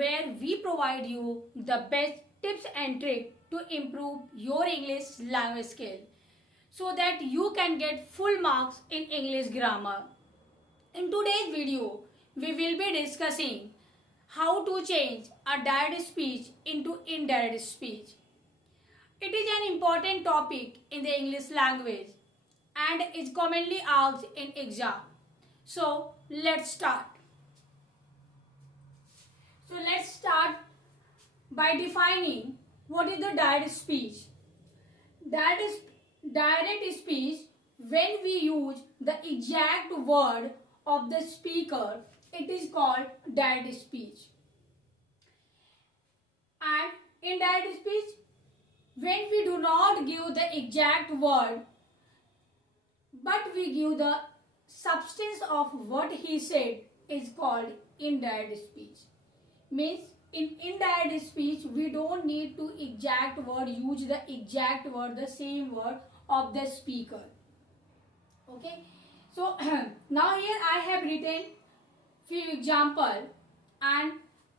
where we provide you the best tips and tricks to improve your English language skill so that you can get full marks in English grammar. In today's video, we will be discussing how to change a direct speech into indirect speech. It is an important topic in the English language and is commonly asked in exam. So let's start. So let's start by defining what is the direct speech. Direct speech, when we use the exact word of the speaker, it is called direct speech. And indirect speech, when we do not give the exact word but we give the substance of what he said, is called indirect speech. Means in indirect speech we don't need to exact word, use the exact word, the same word of the speaker. Okay, so now here I have written few example and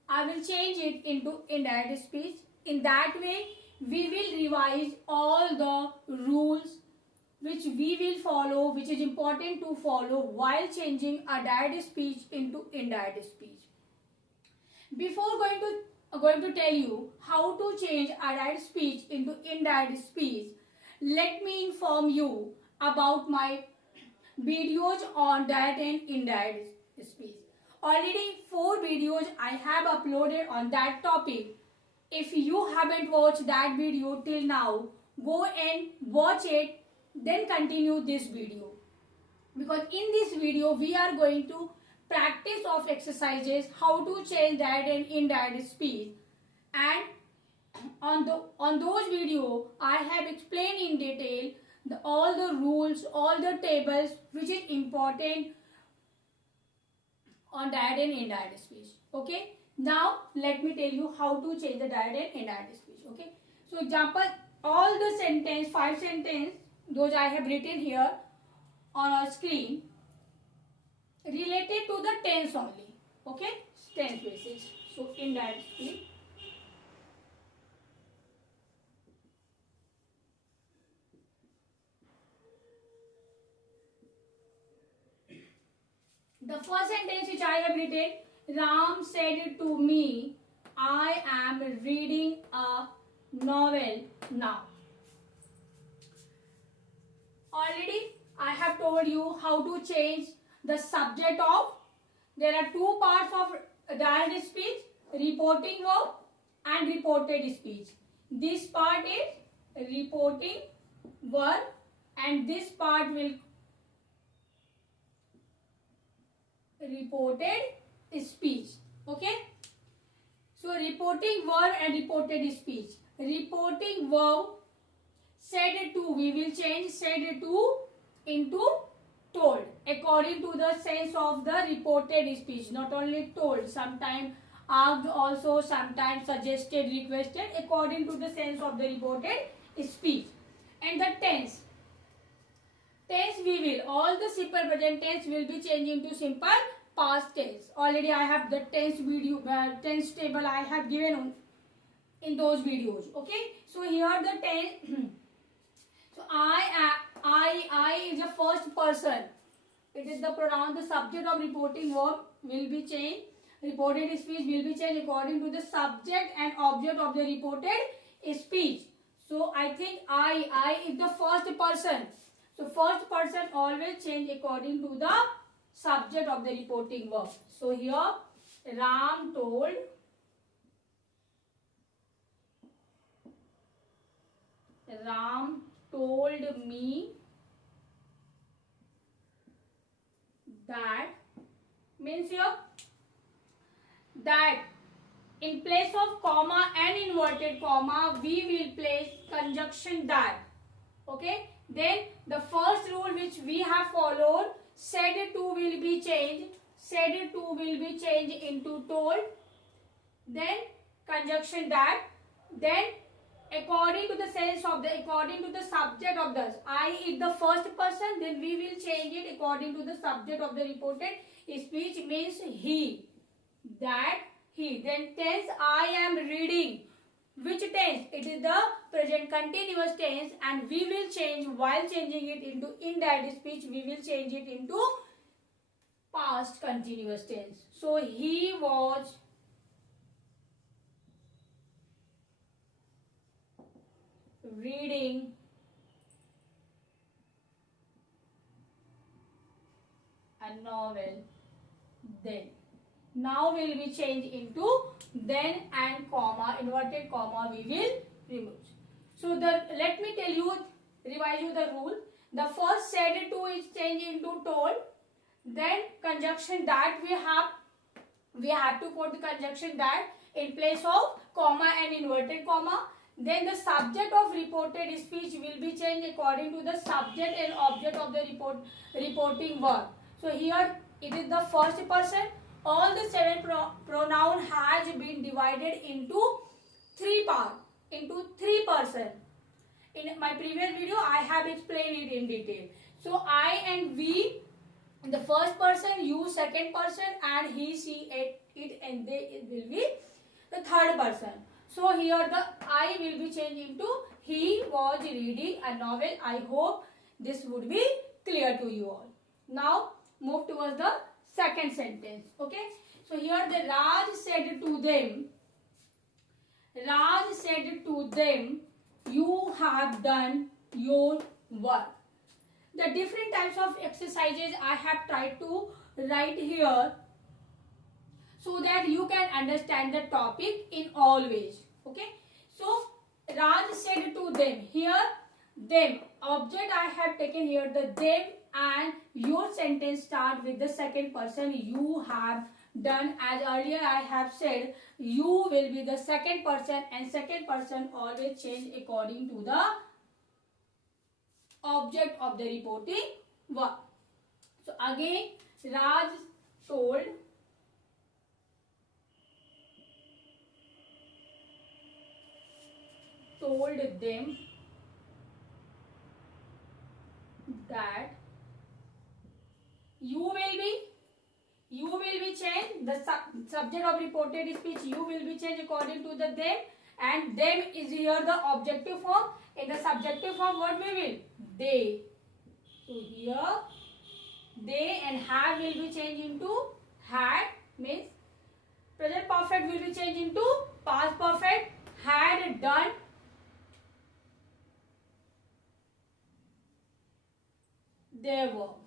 I will change it into indirect speech. In that way we will revise all the rules which we will follow, which is important to follow while changing a direct speech into indirect speech. Before going to tell you how to change a direct speech into indirect speech, let me inform you about my videos on direct and indirect speech. Already 4 videos I have uploaded on that topic. If you haven't watched that video till now, go and watch it, then continue this video. Because in this video we are going to practice of exercises how to change direct and indirect speech, and on those videos I have explained in detail all the rules, all the tables which is important on direct and indirect speech. Okay, now let me tell you how to change the direct and indirect speech. Okay, so example, all the sentence, 5 sentences, those I have written here on our screen, related to the tense only. Okay, tense basis. So indirect speech. The first sentence which I have written, Ram said to me, I am reading a novel now. Already I have told you how to change the subject of. There are 2 parts of direct speech, reporting verb and reported speech. This part is reporting verb and this part will reported speech. Okay, so reporting verb and reported speech. Reporting verb, said to, we will change said to into told according to the sense of the reported speech. Not only told, sometimes asked also, sometimes suggested, requested, according to the sense of the reported speech. And the tense we will, all the simple present tense will be changing to simple past tense. Already I have the tense video, tense table I have given in those videos. Okay, so here the tense. So I is the first person. It is the pronoun. The subject of reporting verb will be changed. Reported speech will be changed according to the subject and object of the reported speech. So I think I is the first person. So first person always change according to the subject of the reporting verb. So here Ram told me that, means here that in place of comma and inverted comma we will place conjunction that. Okay, then the first rule which we have followed, said to will be changed, into told, then conjunction that, then according to the sense of the, according to the subject of the, I is the first person, then we will change it according to the subject of the reported speech, means he, that he. Then tense, I am reading. Which tense? It is the present continuous tense, and we will change, while changing it into indirect speech, we will change it into past continuous tense. So he was reading a novel then. Now will be changed into then and comma, inverted comma we will remove. So let me tell you, revise you the rule. The first said to is changed into told. Then conjunction that we have to put the conjunction that in place of comma and inverted comma. Then the subject of reported speech will be changed according to the subject and object of the reporting verb. So here it is the first person. All the 7 pronoun has been divided into 3 parts, into 3 person. In my previous video, I have explained it in detail. So I and we, the first person, you second person, and he, she, it, and they, it will be the third person. So here the I will be changed into he was reading a novel. I hope this would be clear to you all. Now move towards the second sentence. Okay. So here the Raj said to them, you have done your work. The different types of exercises I have tried to write here so that you can understand the topic in all ways. Okay. So Raj said to them. Here them, object I have taken here the them, and your sentence start with the second person, you have done. As earlier I have said, you will be the second person, and second person always change according to the object of the reporting verb. So again, Raj told them that you will be changed. The subject of reported speech, you will be changed according to the them, and them is here the objective form. In the subjective form, what we will? They. So here they and have will be changed into had, means present perfect will be changed into past perfect, had done. Their work.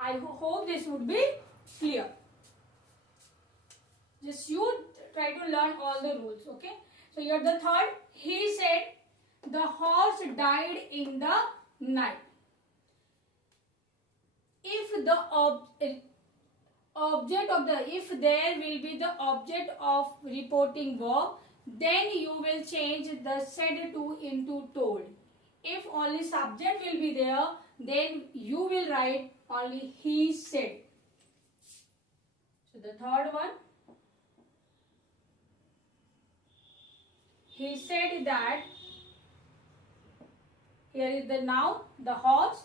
I hope this would be clear. Just you try to learn all the rules. Okay. So here the third, he said the horse died in the night. If the object of the, if there will be the object of reporting verb, then you will change the said to into told. If only subject will be there, then you will write only he said. So the third one, he said that, here is the noun, the horse.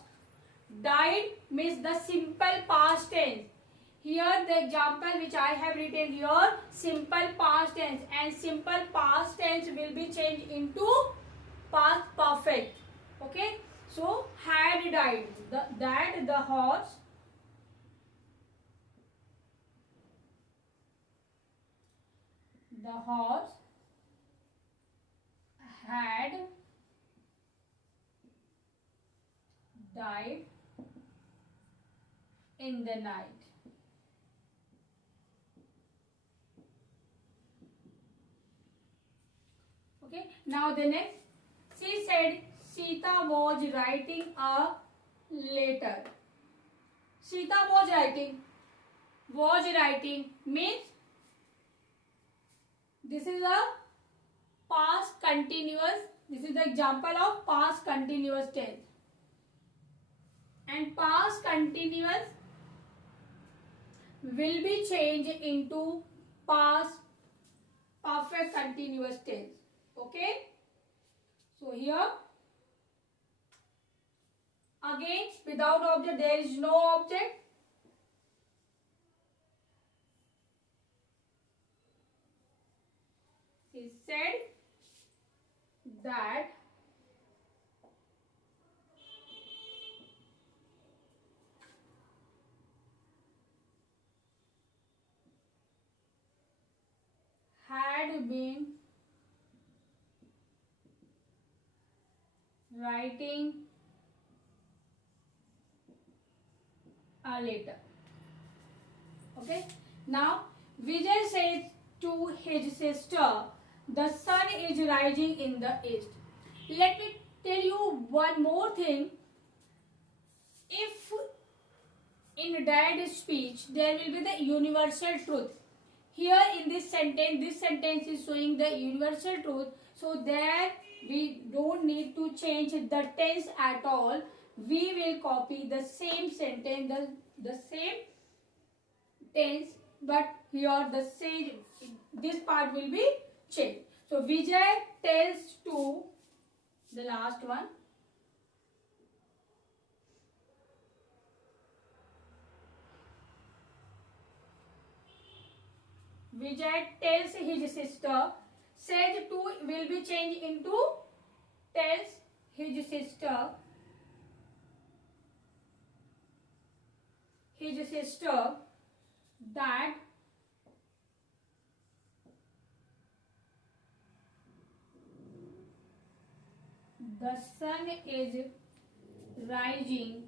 Died means the simple past tense. Here the example which I have written here, simple past tense, and simple past tense will be changed into past perfect. Okay. So had died, that the horse had died in the night. Okay. Now the next, she said Sita was writing a letter. Sita was writing. Was writing means this is a past continuous. This is the example of past continuous tense. And past continuous will be changed into past perfect continuous tense. Okay. So here Again, without object, there is no object. He said that had been writing a letter. Okay. Now Vijay says to his sister, the sun is rising in the east. Let me tell you one more thing. If in dad's speech there will be the universal truth. Here in this sentence is showing the universal truth. So there we don't need to change the tense at all. We will copy the same sentence, the same tense, but here the same, this part will be changed. So Vijay tells to the last one. Vijay tells his sister. Said to will be changed into tells his sister. His sister that the sun is rising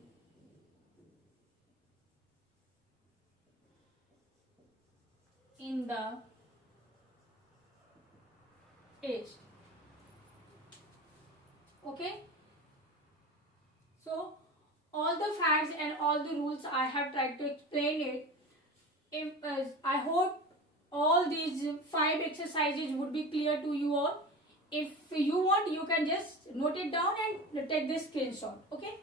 in the east. Okay. So all the facts and all the rules I have tried to explain it. If I hope all these 5 exercises would be clear to you all. If you want, you can just note it down and take this screenshot. Okay.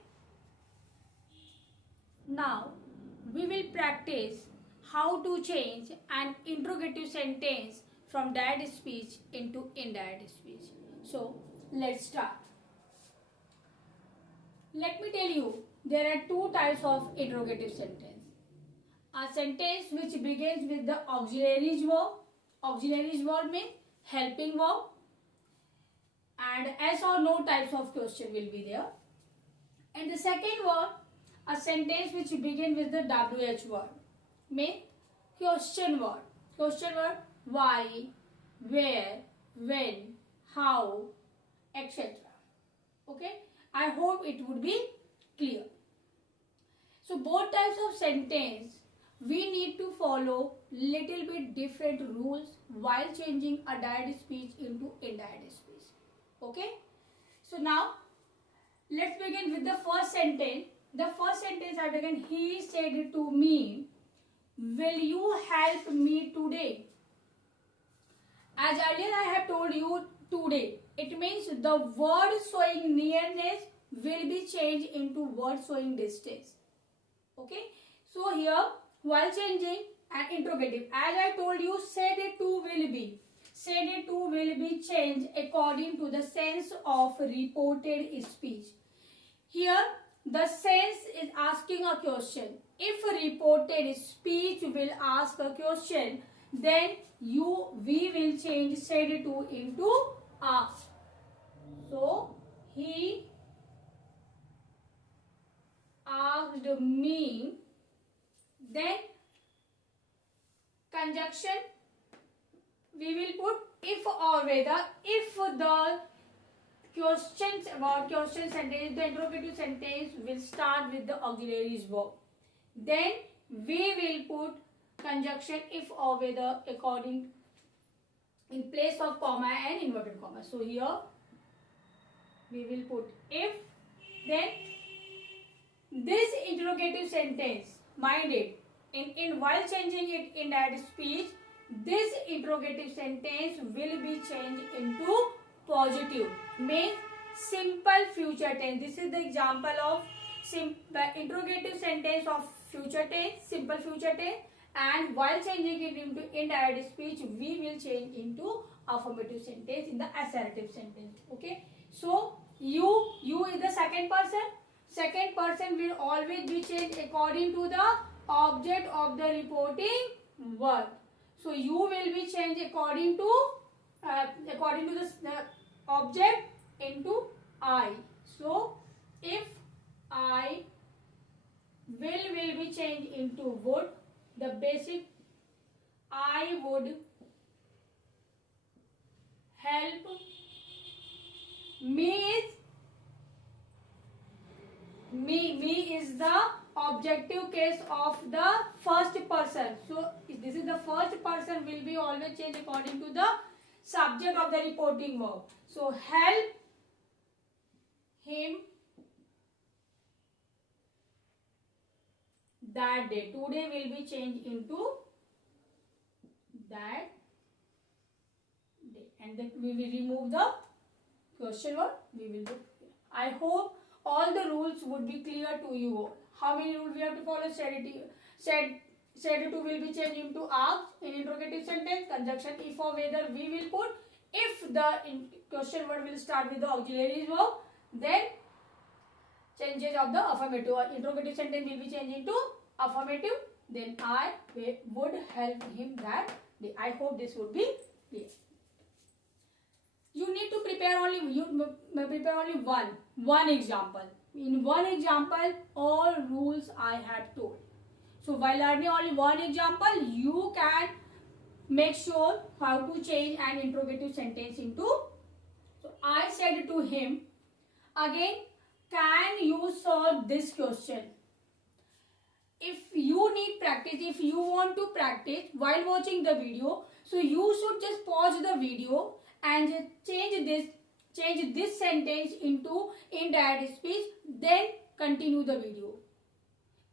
Now we will practice how to change an interrogative sentence from direct speech into indirect speech. So let's start. Let me tell you, there are 2 types of interrogative sentence. A sentence which begins with the auxiliary verb. Auxiliary verb means helping verb. And yes or no types of question will be there. And the second one, a sentence which begins with the WH word. Means question word. Question word, why, where, when, how, etc. Okay. I hope it would be clear. So both types of sentence we need to follow little bit different rules while changing a direct speech into indirect speech. Okay. So now let's begin with the first sentence. The first sentence I begin, he said to me, will you help me today? As earlier I have told you, today. It means the word showing nearness will be changed into word showing distance. Okay. So here, while changing an interrogative, as I told you, said to will be. Said to will be changed according to the sense of reported speech. Here, the sense is asking a question. If reported speech will ask a question, then we will change said to into asked. So, he asked me. Then conjunction we will put if or whether. If the questions about question sentence, the interrogative sentence will start with the auxiliary verb, then we will put conjunction if or whether according in place of comma and inverted comma. So here we will put if. Then this interrogative sentence, mind it, in while changing it in that speech, this interrogative sentence will be changed into positive, means simple future tense. This is the example of interrogative sentence of future tense, simple future tense, and while changing it into indirect speech, we will change into affirmative sentence in the assertive sentence. Okay. So you is the second person. second person will always be changed according to the object of the reporting word. So you will be changed according to the object into I. So if I will be changed into would. The basic I would help me is the objective case of the first person. So this is the first person will be always changed according to the subject of the reporting verb. So help him that day. Today will be changed into that day, and then we will remove the question word. We will do. I hope all the rules would be clear to you all. How many rules we have to follow? Said to will be changed into asked in interrogative sentence. Conjunction if or whether we will put. If the question word will start with the auxiliary verb, then changes of the affirmative or interrogative sentence will be changed into affirmative. Then I would help him that day. I hope this would be clear. You need to prepare only one example. In one example, all rules I have told. So while learning only one example, you can make sure how to change an interrogative sentence into. So I said to him, again, can you solve this question? If you need practice, if you want to practice while watching the video, so you should just pause the video and change this sentence into indirect speech, then continue the video.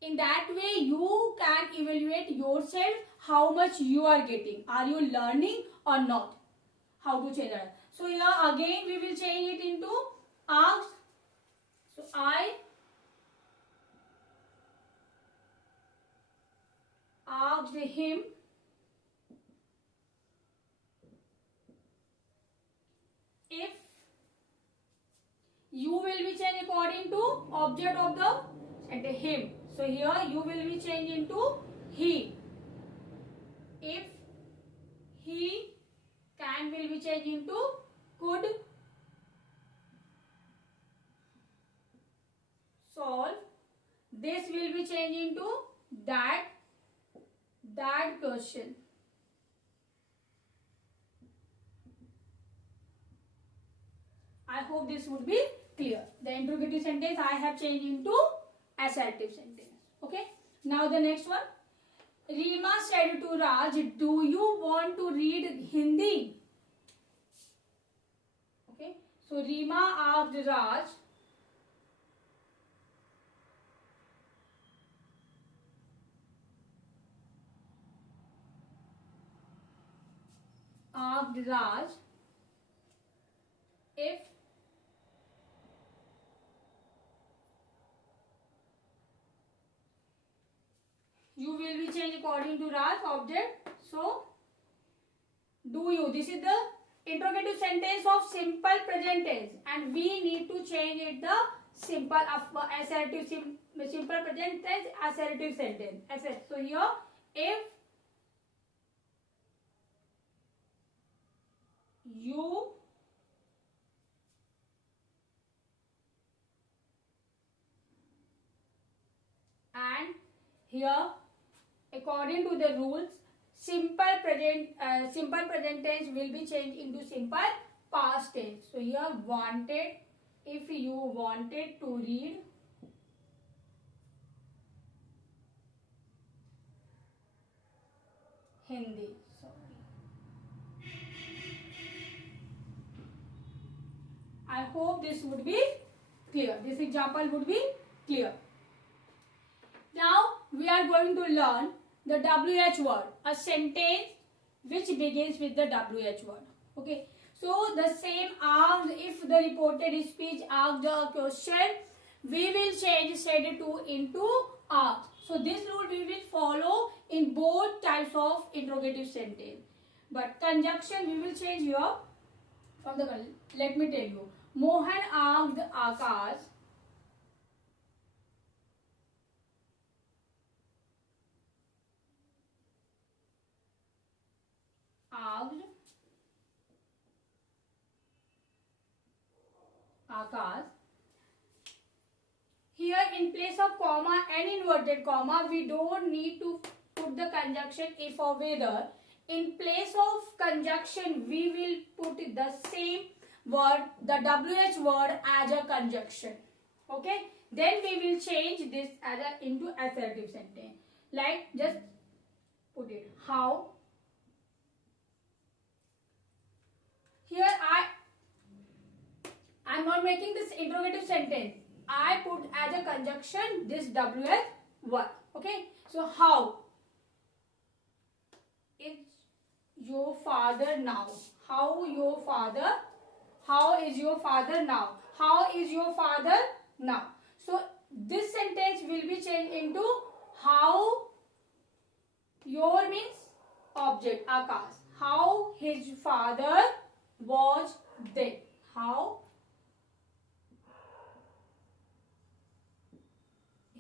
In that way, you can evaluate yourself how much you are getting. Are you learning or not? How to change that. So here again we will change it into asked. So I asked him if. You will be changed according to object of the sentence him. So here you will be changed into he. If he can will be changed into could solve. This will be changed into that question. I hope this would be clear. The interrogative sentence I have changed into assertive sentence. Okay. Now the next one. Reema said to Raj, do you want to read Hindi? Okay. So Reema asked Raj, if you will be changed according to Raj object. So do you. This is the interrogative sentence of simple present tense, and we need to change it the simple assertive simple present tense assertive sentence. So here if you and here according to the rules simple present tense will be changed into simple past tense. So here wanted, if you wanted to read Hindi. I hope this would be clear. This example would be clear. Now we are going to learn the WH word, a sentence which begins with the WH word. Okay. So the same asked, if the reported speech asked a question, we will change said to into asked. So this rule we will follow in both types of interrogative sentence. But conjunction we will change here from the, let me tell you. Mohan asked Akash Akash. Here in place of comma and inverted comma, we don't need to put the conjunction if or whether. In place of conjunction, we will put the same word, the WH word as a conjunction. Okay? Then we will change this as into assertive sentence. Like just put it. How? Here I'm not making this interrogative sentence. I put as a conjunction this WH word. Okay? So how is your father now? How your father? How is your father now? How is your father now? So this sentence will be changed into how. Your means object, Akash. How his father was then. How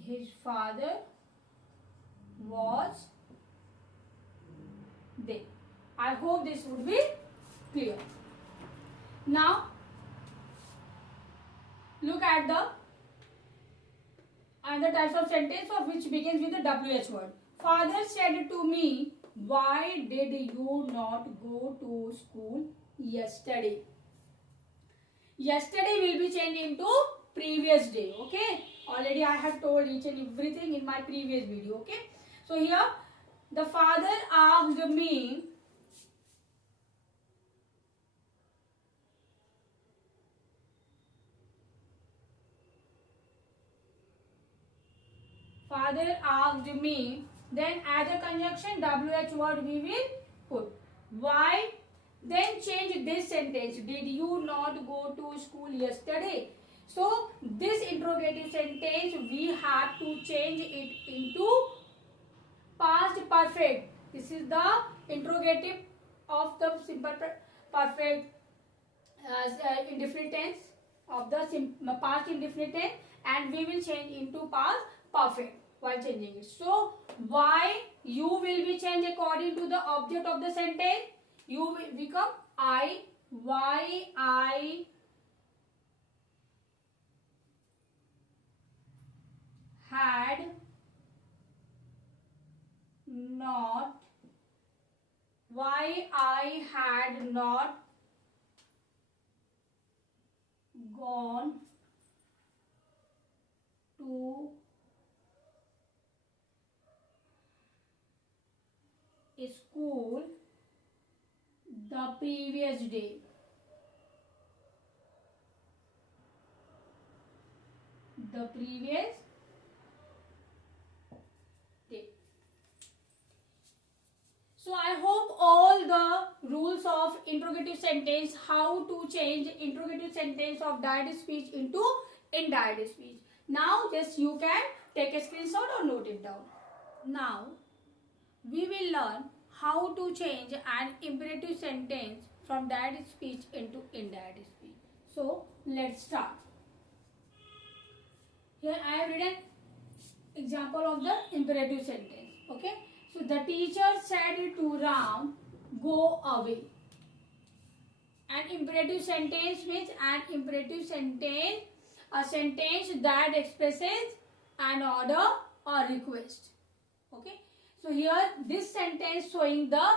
his father was then. I hope this would be clear. Now look at the other types of sentence of which begins with the WH word. Father said to me, why did you not go to school yesterday? Yesterday will be changed into previous day. Okay. Already I have told each and everything in my previous video. Okay. So here the father asked me, father asked me, then as a conjunction WH word we will put. Why? Then change this sentence. Did you not go to school yesterday? So this interrogative sentence we have to change it into past perfect. This is the interrogative of the simple perfect indefinite tense of the past indefinite tense, and we will change into past perfect while changing it. So why you will be changed according to the object of the sentence. You will become I. Why I had not. Why I had not gone to school the previous day. The previous day. So I hope all the rules of interrogative sentence, how to change interrogative sentence of direct speech into indirect speech. Now just you can take a screenshot or note it down. Now we will learn how to change an imperative sentence from direct speech into indirect speech. So let's start. Here I have written example of the imperative sentence. Okay. So the teacher said to Ram, go away. An imperative sentence means an imperative sentence, a sentence that expresses an order or request. Okay. So here this sentence showing the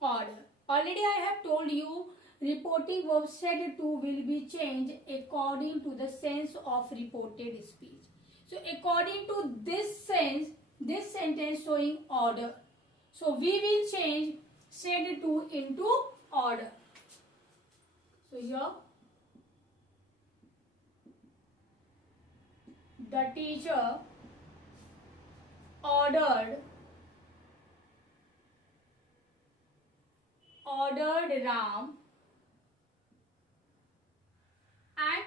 order. Already I have told you reporting verb said to will be changed according to the sense of reported speech. So according to this sense, this sentence showing order. So we will change said to into order. So here the teacher ordered Ram, and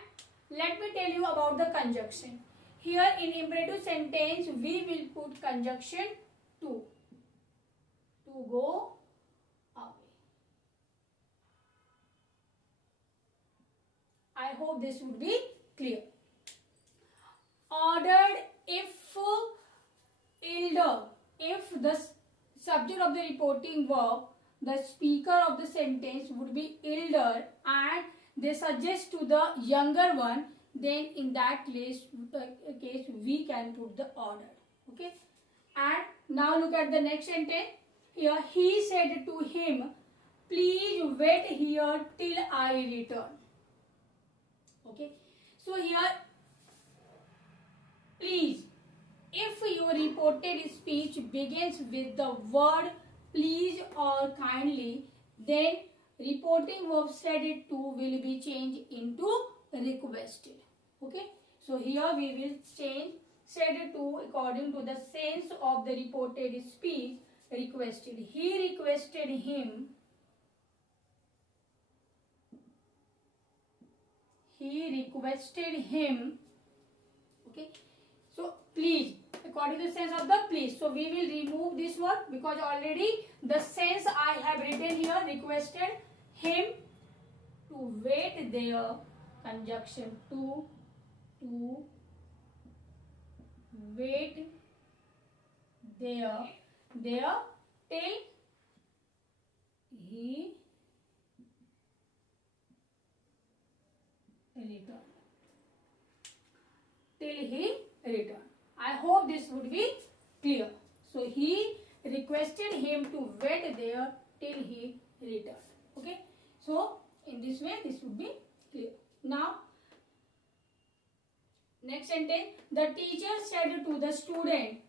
let me tell you about the conjunction. Here in imperative sentence we will put conjunction to go away. I hope this would be clear. Ordered if elder, if the subject of the reporting verb, the speaker of the sentence would be elder, and they suggest to the younger one, then in that case we can put the order. Okay. And now look at the next sentence. Here he said to him, please wait here till I return. Okay. So here, please, if your reported speech begins with the word please or kindly, then reporting verb said to will be changed into requested. Okay. So here we will change said to according to the sense of the reported speech, requested. He requested him. He requested him. Okay. So please, according to the sense of the please. So we will remove this word because already the sense I have written here, requested him to wait there, conjunction to wait there till he return. Till he return. I hope this would be clear. So he requested him to wait there till he returned. Okay. So in this way this would be clear. Now next sentence. The teacher said to the student,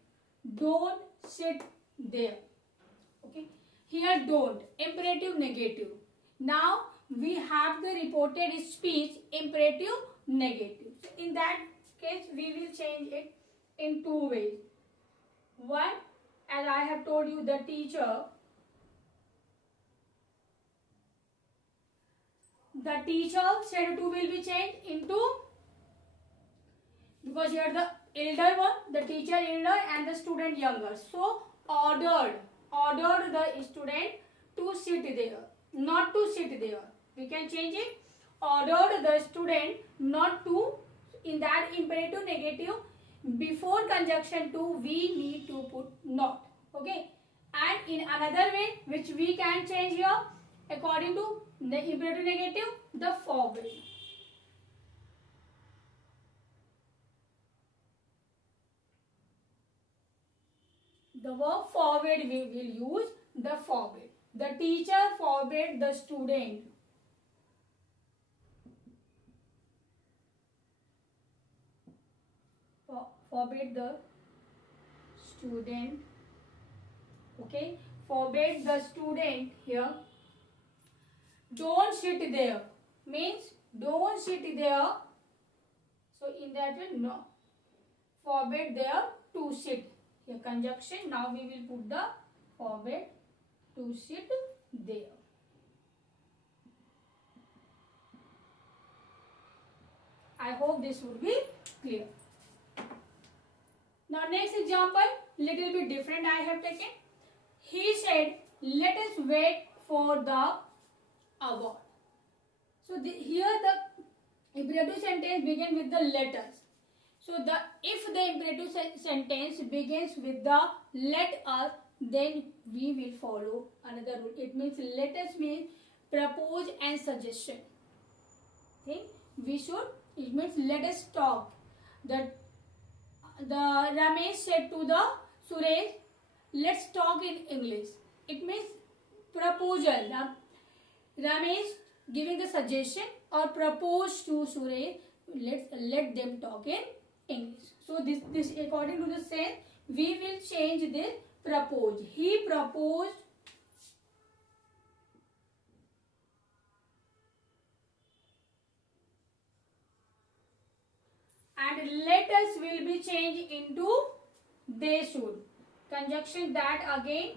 don't sit there. Okay. Here don't, imperative negative. Now we have the reported speech, imperative negative. So in that case we will change it in two ways. One, as I have told you, the teacher said to will be changed into, because here the elder one, the teacher elder and the student younger. So ordered the student to sit there, not to sit there. We can change it. Ordered the student not to. In that imperative negative, before conjunction to we need to put not. Okay. And in another way which we can change here, according to the imperative negative, the forbid. The verb forbid we will use the forbid. The teacher forbade the student. Forbade the student. Okay. Forbade the student here. Don't sit there means don't sit there. So in that way, no. Forbade there to sit. Here conjunction. Now we will put the forbade to sit there. I hope this would be clear. Now next example, little bit different I have taken. He said, let us wait for the award. So here the imperative sentence begins with the letters. So if the imperative sentence begins with the let us, then we will follow another rule. It means let us means propose and suggestion. Okay? It means let us talk. The Ramesh said to the Suresh, let's talk in English. It means proposal. Now, Ramesh giving the suggestion or propose to Suresh, let them talk in English. So this according to the sense, we will change this propose. He proposed and let us will be changed into they should. Conjunction that again,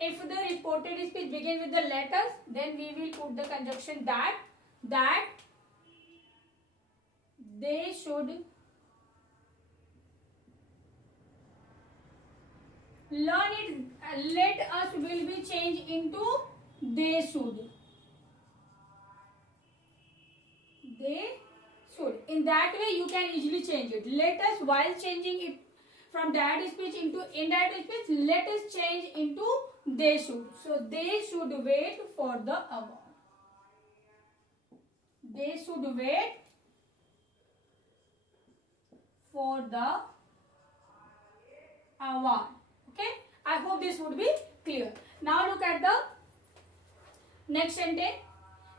if the reported speech begins with the letters, then we will put the conjunction that they should learn it. Let us will be changed into they should. They should. In that way you can easily change it. Let us, while changing it from direct speech into indirect speech, let us change into they should. So they should wait for the award. they should wait for the award. Okay, I hope this would be clear. Now look at the next sentence.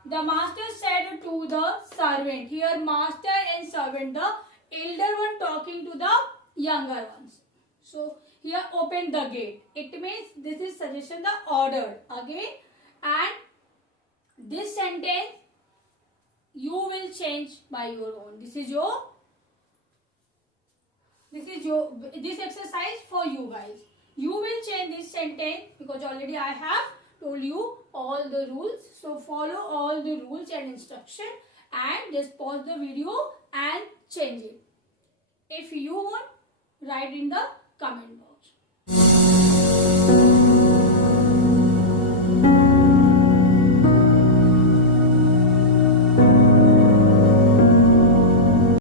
The master said to the servant. Here master and servant, the elder one talking to the younger ones. So here open the gate. It means this is suggestion the order again, and this sentence you will change by your own. This exercise for you guys. You will change this sentence because already I have told you all the rules. So follow all the rules and instruction and just pause the video and change it. If you want, write in the comment box.